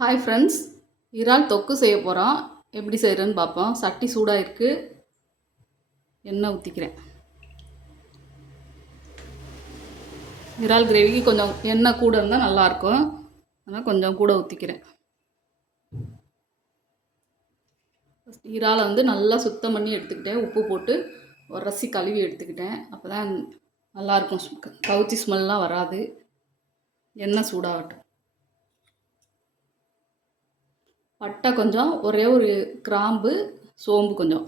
Hi friends இறால் தொக்கு செய்ய போகிறோம் எப்படி செய்கிறேன்னு பார்ப்போம். சட்டி சூடாக இருக்குது எண்ணெய் ஊற்றிக்கிறேன் இறால் கிரேவிக்கு கொஞ்சம் எண்ணெய் கூட இருந்தால் நல்லாயிருக்கும் அதனால் கொஞ்சம் கூட ஊற்றிக்கிறேன் ஃபஸ்ட் இறாலை வந்து நல்லா சுத்தம் பண்ணி எடுத்துக்கிட்டேன். உப்பு போட்டு உரசி கழுவி எடுத்துக்கிட்டேன். அப்போ தான் நல்லாயிருக்கும் கவுச்சி ஸ்மெல்லாம் வராது. எண்ணெய் சூடாகட்டும். பட்டை கொஞ்சம் ஒரே ஒரு கிராம்பு சோம்பு கொஞ்சம்.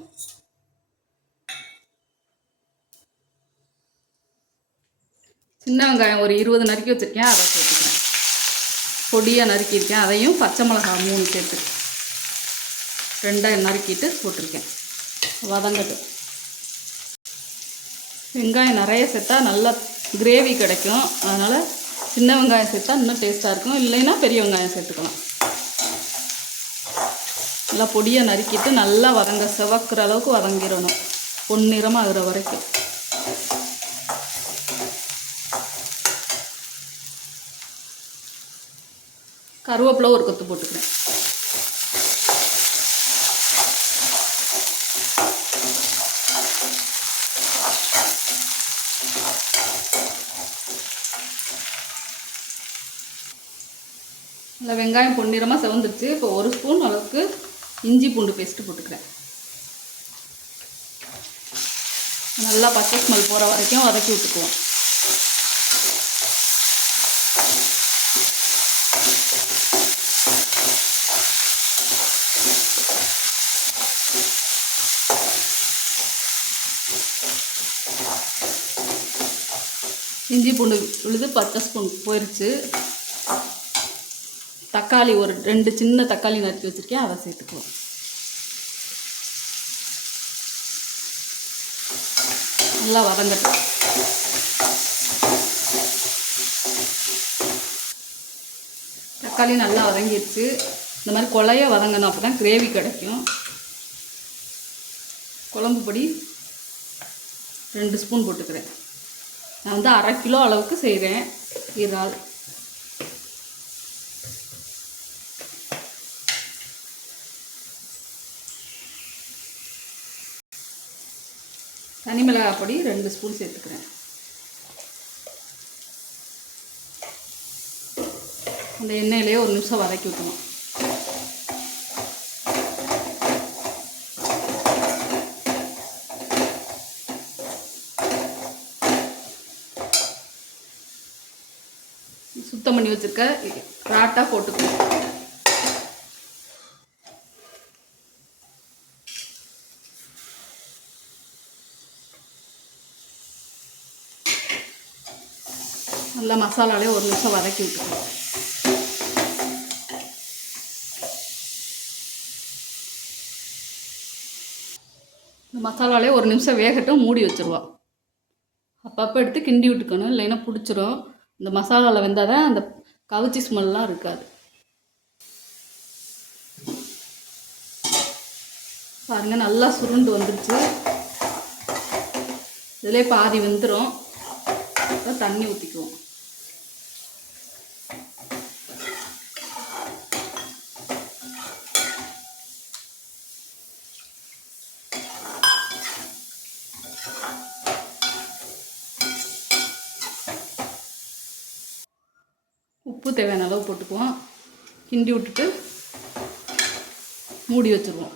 சின்ன வெங்காயம் ஒரு இருபது நறுக்கி வச்சுருக்கேன் அதை சேர்த்துக்கிறேன். பொடியாக நறுக்கியிருக்கேன் அதையும் பச்சை மிளகாய் மூணு சேர்த்து ரெண்டாக நறுக்கிட்டு போட்டிருக்கேன். வதங்கட்டு வெங்காயம் நிறைய சேர்த்தா நல்லா கிரேவி கிடைக்கும். அதனால் சின்ன வெங்காயம் சேர்த்தா இன்னும் டேஸ்ட்டாக இருக்கும். இல்லைன்னா பெரிய வெங்காயம் சேர்த்துக்கலாம். நல்லா பொடியை நறுக்கிட்டு நல்லா வதங்க செவக்கிற அளவுக்கு வதங்கிடணும். பொன்னிறமாக ஆகிற வரைக்கும். கருவேப்பிலை ஒரு கொத்து போட்டுக்கிறேன். நல்லா வெங்காயம் பொன்னிறமாக செவந்துருச்சு. இப்போ ஒரு ஸ்பூன் அளவுக்கு இஞ்சி பூண்டு பேஸ்ட்டு போட்டுக்கிறேன். நல்லா பச்சை ஸ்மெல் போகிற வரைக்கும் வதக்கி விட்டுக்குவோம். இஞ்சி பூண்டு விழுது பச்சை ஸ்பூன் போயிடுச்சு தக்காளி ஒரு ரெண்டு சின்ன தக்காளி நறுக்கி வச்சுருக்கேன் அதை சேர்த்துக்குவோம் நல்லா வதங்கட்டும். தக்காளி நல்லா வதங்கிடுச்சு இந்த மாதிரி கொலைய வதங்கணும் அப்போ தான் கிரேவி கிடைக்கும். குழம்பு பொடி ரெண்டு ஸ்பூன் போட்டுக்கிறேன். நான் வந்து அரை கிலோ அளவுக்கு செய்கிறேன் இறால். தனி மிளகாய் பொடி ரெண்டு ஸ்பூன் சேர்த்துக்கிறேன். அந்த எண்ணெயிலேயே ஒரு நிமிஷம் வதக்கி விட்டணும். சுத்தம் பண்ணி வச்சுருக்க ராட்டாக போட்டுக்கணும். நல்லா மசாலாலே ஒரு நிமிஷம் வதக்கி விட்டுருவோம் இந்த மசாலாலே ஒரு நிமிஷம் வேகட்டும் மூடி வச்சுருவோம் அப்பப்போ எடுத்து கிண்டி விட்டுக்கணும் இல்லைன்னா பிடிச்சிரும். இந்த மசாலாவில் வெந்தால் தான் அந்த கவுச்சி ஸ்மெல்லாம் இருக்காது. பாருங்கள் நல்லா சுருண்டு வந்துடுச்சு இதிலே பாதி வெந்துடும் தண்ணி ஊற்றிக்குவோம் உப்பு தேவையான அளவு போட்டுக்குவோம். கிண்டி விட்டுட்டு மூடி வச்சுருவோம்.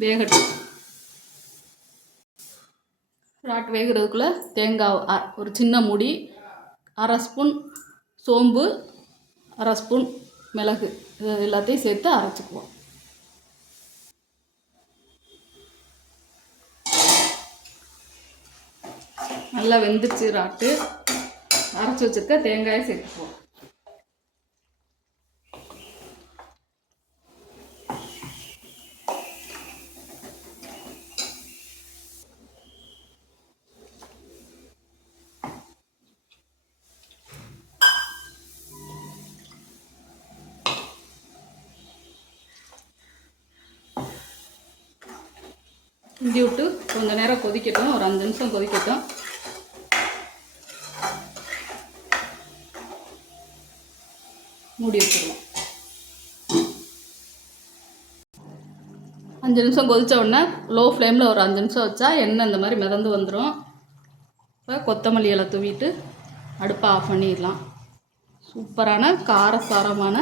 வேகட்டும். ராட் வேகிறதுக்குள்ளே தேங்காய் அ- ஒரு சின்ன மூடி அரை ஸ்பூன் சோம்பு அரை ஸ்பூன் மிளகு இது எல்லாத்தையும் சேர்த்து அரைச்சிக்குவோம். நல்லா வெந்துருச்சு ராட்டு. அரைச்சி வச்சிருக்க தேங்காயை சேர்த்துப்போம் கிண்டி விட்டு கொஞ்ச நேரம் கொதிக்கட்டும். ஒரு அஞ்சு நிமிஷம் கொதிக்கட்டும். மூடி வச்சுருவோம். அஞ்சு நிமிஷம் கொதித்த உடனே லோ ஃப்ளேமில் ஒரு அஞ்சு நிமிஷம் வச்சா எண்ணெய் இந்த மாதிரி மிதந்து வந்துடும் இப்போ கொத்தமல்லி இலை தூவிட்டு அடுப்பை ஆஃப் பண்ணிடலாம். சூப்பரான காரசாரமான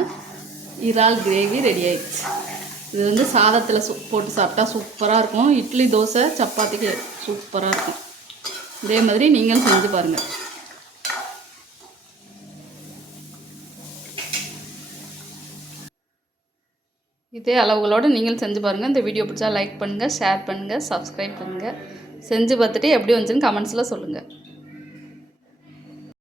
இறால் கிரேவி ரெடி ஆயிடுச்சு. இது வந்து சாதத்தில் சு போட்டு சாப்பிட்டா சூப்பராக இருக்கும். இட்லி தோசை சப்பாத்திக்கு சூப்பராக இருக்கும். இதே மாதிரி நீங்களும் செஞ்சு பாருங்கள் இதே அளவுகளோடு நீங்களும் செஞ்சு பாருங்கள் இந்த வீடியோ பிடிச்சா லைக் பண்ணுங்கள் ஷேர் பண்ணுங்கள் சப்ஸ்கிரைப் பண்ணுங்கள் செஞ்சு பார்த்துட்டு எப்படி வந்துச்சுன்னு கமெண்ட்ஸில் சொல்லுங்கள்